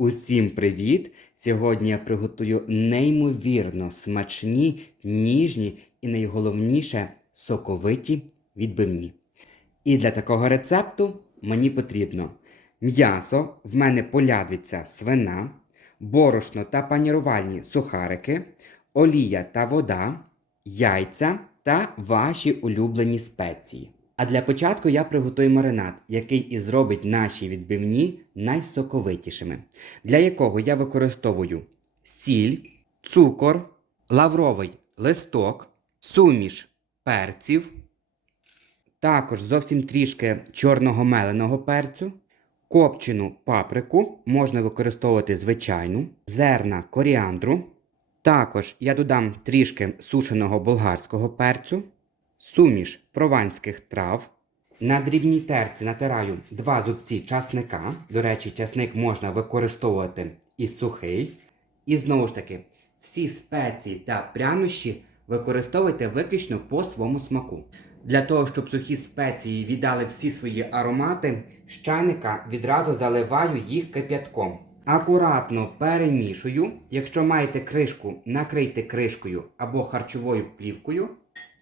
Усім привіт! Сьогодні я приготую неймовірно смачні, ніжні і найголовніше соковиті відбивні. І для такого рецепту мені потрібно м'ясо, в мене полядвиця свина, борошно та панірувальні сухарики, олія та вода, яйця та ваші улюблені спеції. А для початку я приготую маринад, який і зробить наші відбивні найсоковитішими, для якого я використовую сіль, цукор, лавровий листок, суміш перців, також зовсім трішки чорного меленого перцю, копчену паприку, можна використовувати звичайну, зерна коріандру. Також я додам трішки сушеного болгарського перцю, суміш прованських трав. На дрібній терці натираю два зубці часника. До речі, часник можна використовувати і сухий. І знову ж таки, всі спеції та прянощі використовуйте виключно по своєму смаку. Для того, щоб сухі спеції віддали всі свої аромати, з чайника відразу заливаю їх кип'ятком. Акуратно перемішую. Якщо маєте кришку, накрийте кришкою або харчовою плівкою,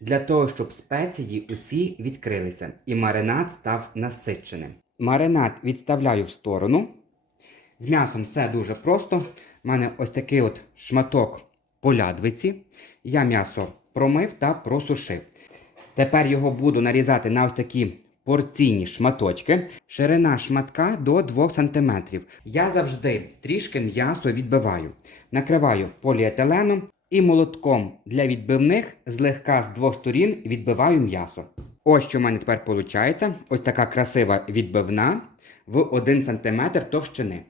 для того, щоб спеції усі відкрилися і маринад став насиченим. Маринад відставляю в сторону. З м'ясом все дуже просто. У мене ось такий от шматок полядвиці. Я м'ясо промив та просушив. Тепер його буду нарізати на ось такі порційні шматочки. Ширина шматка до 2 см. Я завжди трішки м'ясо відбиваю. Накриваю поліетиленом і молотком для відбивних злегка з двох сторін відбиваю м'ясо. Ось що в мене тепер виходить. Ось така красива відбивна в 1 см товщини.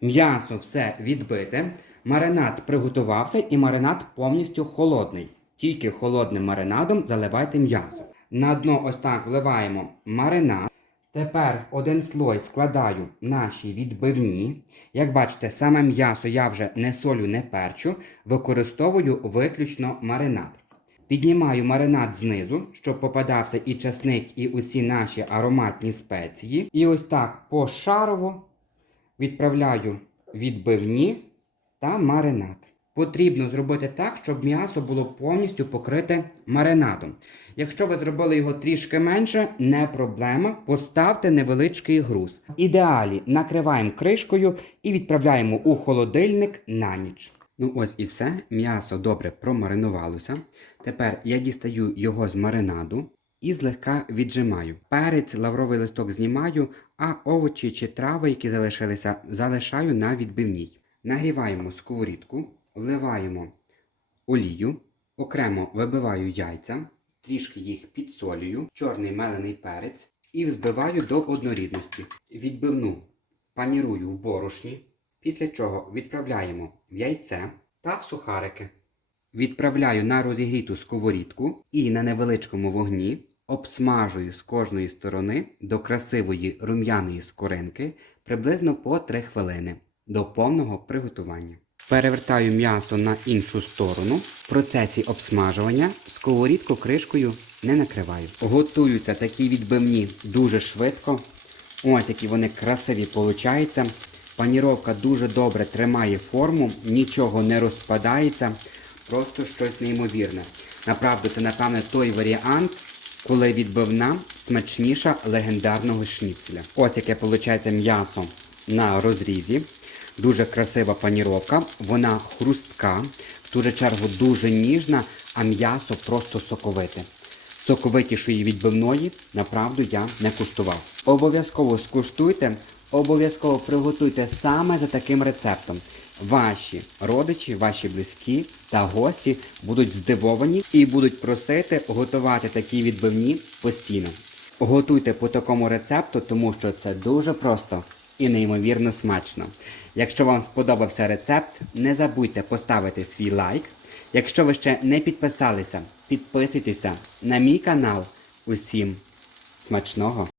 М'ясо все відбите, маринад приготувався і маринад повністю холодний. Тільки холодним маринадом заливайте м'ясо. На дно ось так вливаємо маринад. Тепер в один слой складаю наші відбивні. Як бачите, саме м'ясо я вже не солю, не перчу, використовую виключно маринад. Піднімаю маринад знизу, щоб попадався і часник, і усі наші ароматні спеції. І ось так пошарово відправляю відбивні та маринад. Потрібно зробити так, щоб м'ясо було повністю покрите маринадом. Якщо ви зробили його трішки менше, не проблема. Поставте невеличкий груз. Ідеалі накриваємо кришкою і відправляємо у холодильник на ніч. Ну ось і все. М'ясо добре промаринувалося. Тепер я дістаю його з маринаду і злегка віджимаю. Перець, лавровий листок знімаю, а овочі чи трави, які залишилися, залишаю на відбивній. Нагріваємо сковорідку, вливаємо олію, окремо вибиваю яйця, трішки їх підсолюю, чорний мелений перець і взбиваю до однорідності. Відбивну панірую в борошні, після чого відправляємо в яйце та в сухарики. Відправляю на розігріту сковорідку і на невеличкому вогні обсмажую з кожної сторони до красивої рум'яної скоринки приблизно по 3 хвилини до повного приготування. Перевертаю м'ясо на іншу сторону. В процесі обсмажування сковорідку кришкою не накриваю. Готуються такі відбивні дуже швидко. Ось які вони красиві получаються. Паніровка дуже добре тримає форму, нічого не розпадається. Просто щось неймовірне. Направду, це, напевне, той варіант, коли відбивна смачніша легендарного шніцеля. Ось яке виходить м'ясо на розрізі. Дуже красива паніровка, вона хрустка, в ту же чергу дуже ніжна, а м'ясо просто соковите. Соковитішої відбивної, направду, я не куштував. Обов'язково скуштуйте, обов'язково приготуйте саме за таким рецептом. Ваші родичі, ваші близькі та гості будуть здивовані і будуть просити готувати такі відбивні постійно. Готуйте по такому рецепту, тому що це дуже просто і неймовірно смачно. Якщо вам сподобався рецепт, не забудьте поставити свій лайк. Якщо ви ще не підписалися, підписуйтеся на мій канал. Усім смачного!